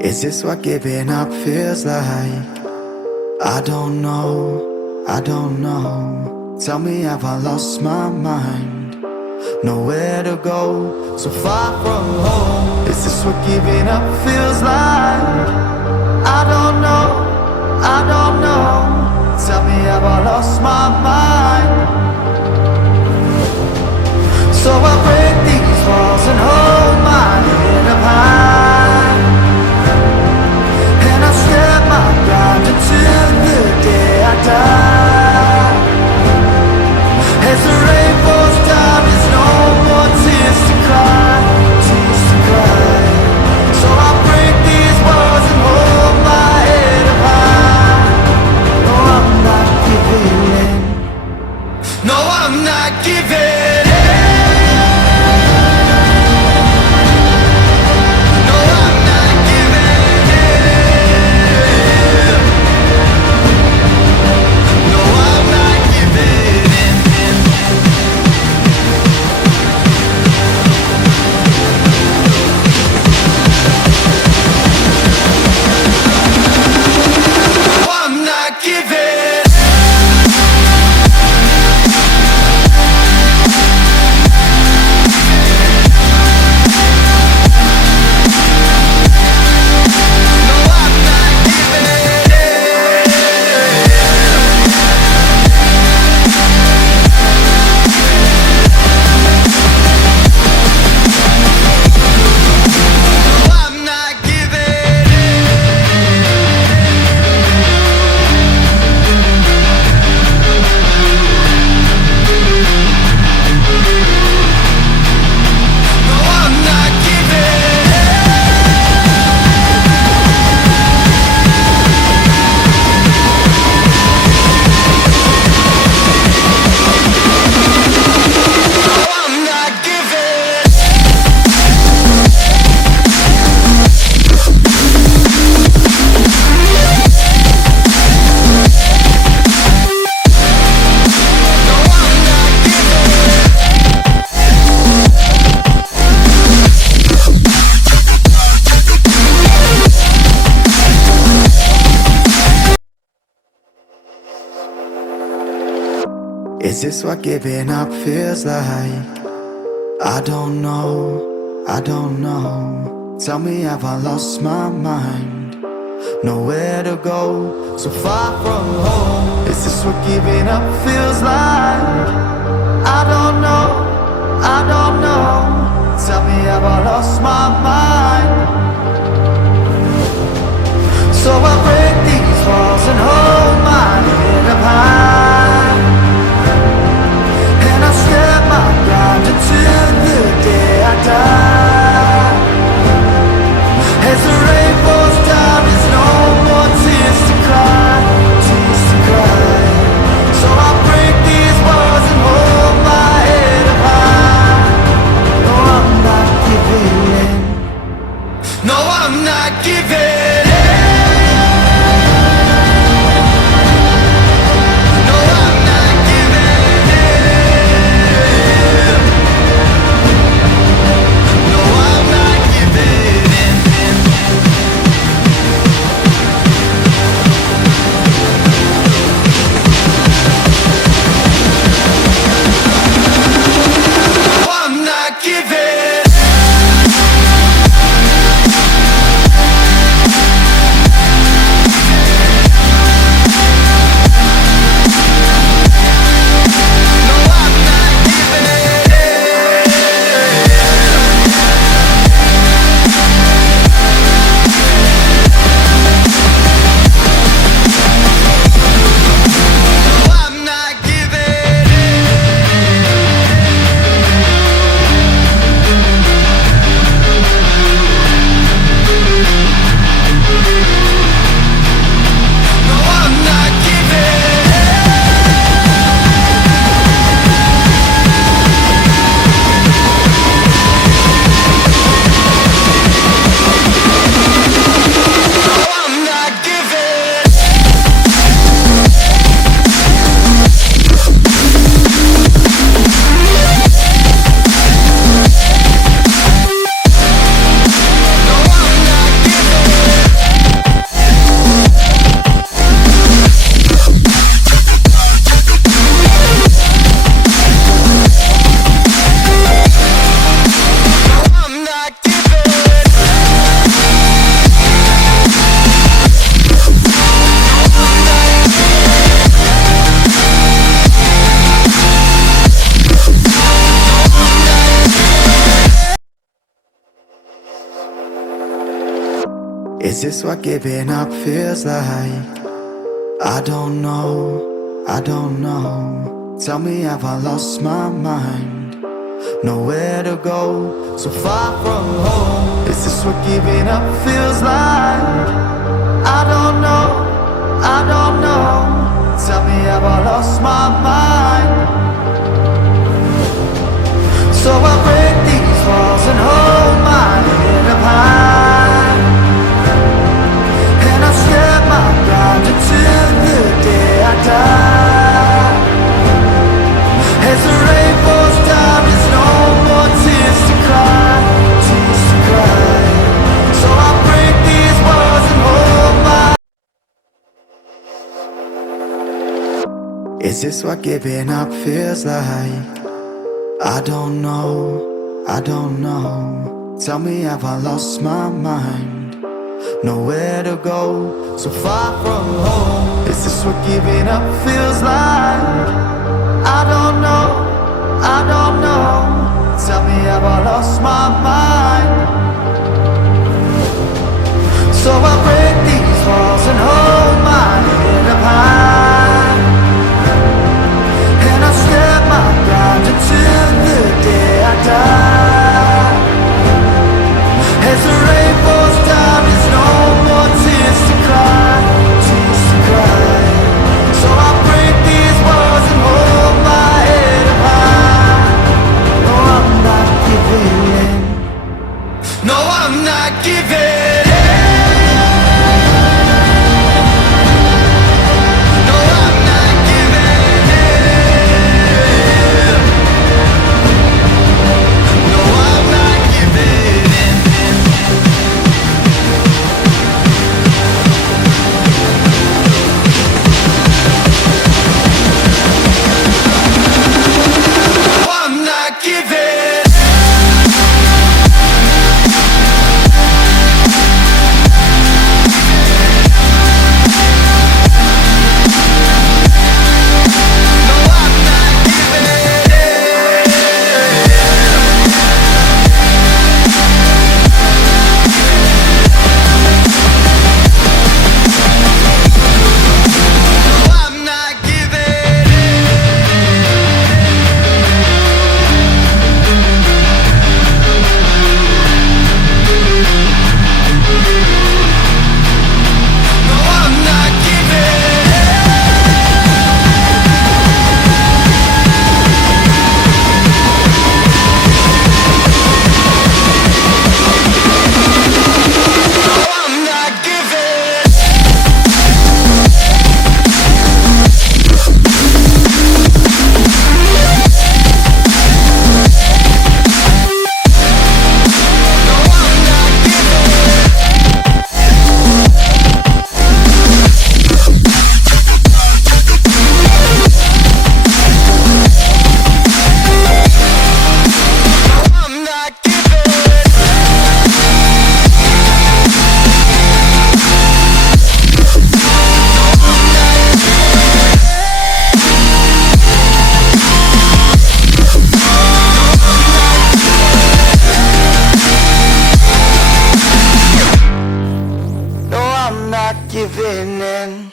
Is this what giving up feels like? I don't know, I don't know. Tell me, have I lost my mind? Nowhere to go, so far from home. Is this what giving up feels like? I don't know, I don't know. Tell me, have I lost my mind? So I break these walls and hold my head up high, and I step my ground until the day I die. As the rain falls down, there's no more tears to cry, tears to cry. So I break these walls and hold my head up high. No, I'm not giving in. No, I'm not giving in. Is this what giving up feels like? I don't know, I don't know. Tell me, have I lost my mind? Nowhere to go, so far from home. Is this what giving up feels like? I don't know, I don't know. Tell me, have I lost my mind? So I break these walls and hold my head up high, and I step my ground until the day I die. As the rain falls down, there's no more tears to cry, tears to cry. So I break these walls and hold my head up high. No, I'm not giving in. No, I'm not giving in. Is this what giving up feels like? I don't know, I don't know. Tell me, have I lost my mind? Nowhere to go, so far from home. Is this what giving up feels like? I don't know, I don't know. Tell me, have I lost my mind? So I break these walls and hold my head up high, and I step my ground until the day I die. As the rain falls down, there's no more tears to cry, tears to cry. So I break these walls and hold my. Is this what giving up feels like? I don't know, I don't know. Tell me, have I lost my mind? Nowhere to go, so far from home. Is this what giving up feels like? I don't know, I don't know. Tell me, have I lost my mind? So I break these walls and hold my head up high, and I step my ground until the day I die. As the rain falls down, there's no more tears to cry, tears to cry. So I break these walls and hold my head up high. No, I'm not giving in. No, I'm not giving in. No, I'm not giving in. No, I'm not giving in. No, I'm not giving. No, I'm not giving. No, I'm not giving. No, I'm not giving. No, I'm not giving. No, I'm not giving. No, I'm not giving. No, I'm not giving in.